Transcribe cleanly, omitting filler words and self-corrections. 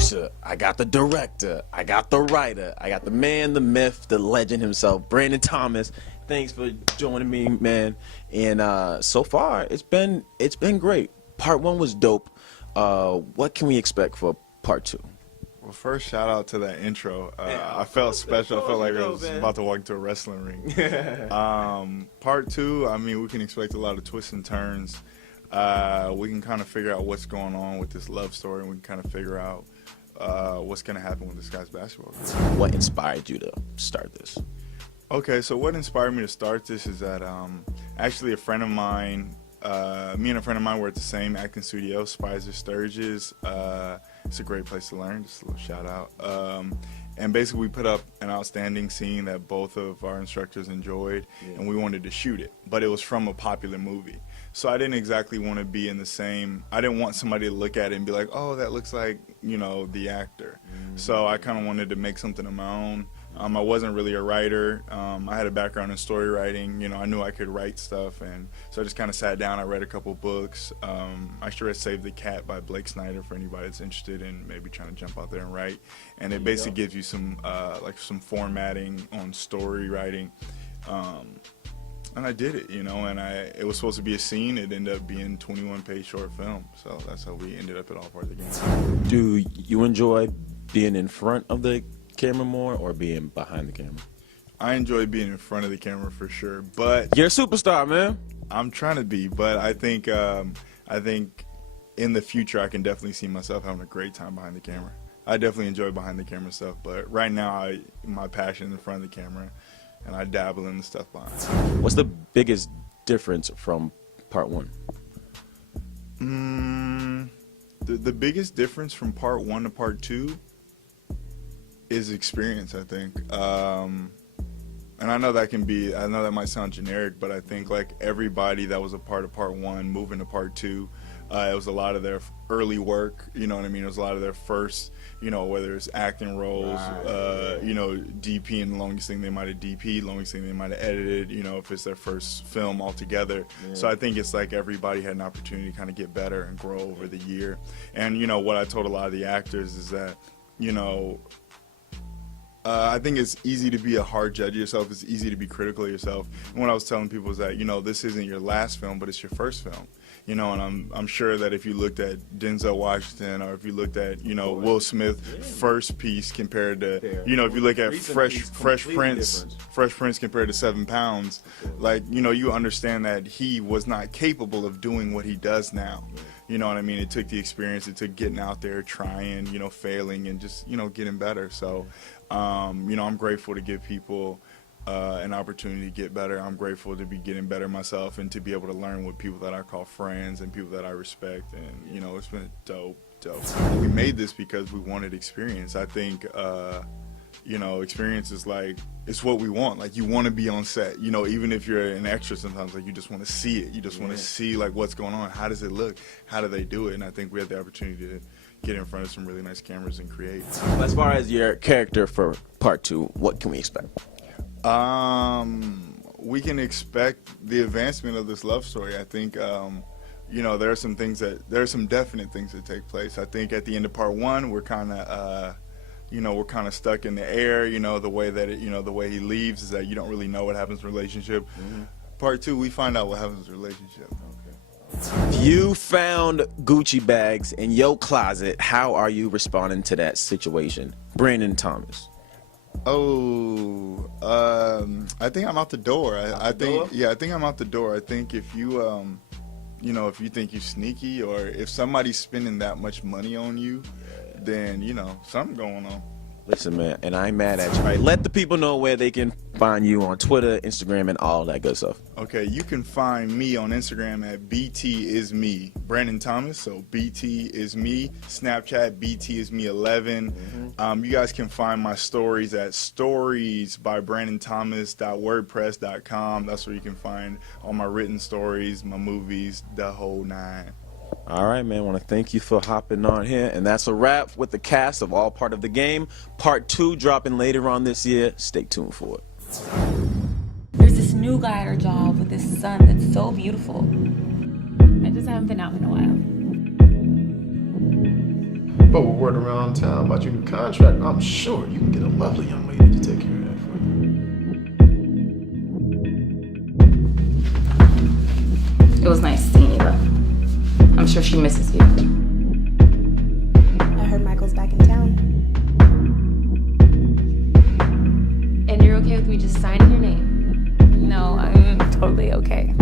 producer, I got the director, I got the writer, I got the man, the myth, the legend himself, Brandon Thomas. Thanks for joining me, man. And so far, it's been great. Part 1 was dope. What can we expect for part 2? Well, first, shout out to that intro. I felt special. I felt like I was about to walk into a wrestling ring. Part 2, I mean, we can expect a lot of twists and turns. We can kind of figure out what's going on with this love story, and we can kind of figure out what's going to happen with this guy's basketball career. What inspired you to start this? Okay, so what inspired me to start this is that actually a friend of mine, me and a friend of mine were at the same acting studio, Spicer Sturgis. It's a great place to learn, just a little shout out. And basically we put up an outstanding scene that both of our instructors enjoyed, and we wanted to shoot it, but it was from a popular movie. So I didn't exactly want to be in the same, I didn't want somebody to look at it and be like, oh, that looks like, you know, the actor. So I kind of wanted to make something of my own. I wasn't really a writer. I had a background in story writing. You know, I knew I could write stuff, and so I just kind of sat down. I read a couple books. I actually read Save the Cat by Blake Snyder for anybody that's interested in maybe trying to jump out there and write. And it basically gives you some like some formatting on story writing. And I did it, you know, and it was supposed to be a scene. It ended up being 21-page short film. So that's how we ended up at All Part of the Game. Do you enjoy being in front of the camera more or being behind the camera? I enjoy being in front of the camera for sure, but You're a superstar, man. I'm trying to be, but I think in the future I can definitely see myself having a great time behind the camera. I definitely enjoy behind the camera stuff, but right now my passion is in front of the camera, and I dabble in the stuff behind. What's the biggest difference from part 1? The biggest difference from part 1 to part 2 is experience, I think. And I know that might sound generic, but I think like everybody that was a part of part 1 moving to part 2, it was a lot of their early work, you know what I mean? It was a lot of their first, you know, whether it's acting roles, you know, DP, and the longest thing they might have DP'd, longest thing they might have edited, you know, if it's their first film altogether. So I think it's like everybody had an opportunity to kind of get better and grow over the year. And, you know, what I told a lot of the actors is that, you know, I think it's easy to be a hard judge of yourself. It's easy to be critical of yourself. And what I was telling people is that, you know, this isn't your last film, but it's your first film. You know, and I'm sure that if you looked at Denzel Washington, or if you looked at, you know, Will Smith's first piece compared to, you know, if you look at Fresh Prince compared to 7 Pounds, like, you know, you understand that he was not capable of doing what he does now. You know what I mean? It took the experience, it took getting out there, trying, you know, failing, and just, you know, getting better. So, you know, I'm grateful to give people an opportunity to get better. I'm grateful to be getting better myself and to be able to learn with people that I call friends and people that I respect. And, you know, it's been dope. We made this because we wanted experience. I think, you know, experience is like, it's what we want. Like, you want to be on set, you know, even if you're an extra sometimes, like, you just want to see it. You just want to see, like, what's going on. How does it look? How do they do it? And I think we had the opportunity to get in front of some really nice cameras and create. As far as your character for part 2, what can we expect? We can expect the advancement of this love story. I think, you know, there are some definite things that take place. I think at the end of part 1, we're kind of, you know, we're kind of stuck in the air. You know, the way that the way he leaves is that you don't really know what happens in the relationship. Part 2, we find out what happens in the relationship. You found Gucci bags in your closet. How are you responding to that situation? Brandon Thomas. I think I'm out the door. I think I'm out the door. I think if you, you know, if you think you're sneaky, or if somebody's spending that much money on you, then, you know, something going on. Listen, man, and I ain't mad at you. Right, let the people know where they can find you on Twitter, Instagram, and all that good stuff. Okay, you can find me on Instagram at BTisme, Brandon Thomas. So BT is me. Snapchat BTisme11. You guys can find my stories at storiesbybrandonthomas.wordpress.com. That's where you can find all my written stories, my movies, the whole nine. All right, man. I want to thank you for hopping on here. And that's a wrap with the cast of All Part of the Game. Part 2 dropping later on this year. Stay tuned for it. There's this new guy at our job with this son that's so beautiful. I just haven't been out in a while. But with word around town about your new contract, I'm sure you can get a lovely young lady to take care of that for you. It was nice seeing you, though. I'm sure she misses you. I heard Michael's back in town. And you're okay with me just signing your name? No, I'm totally okay.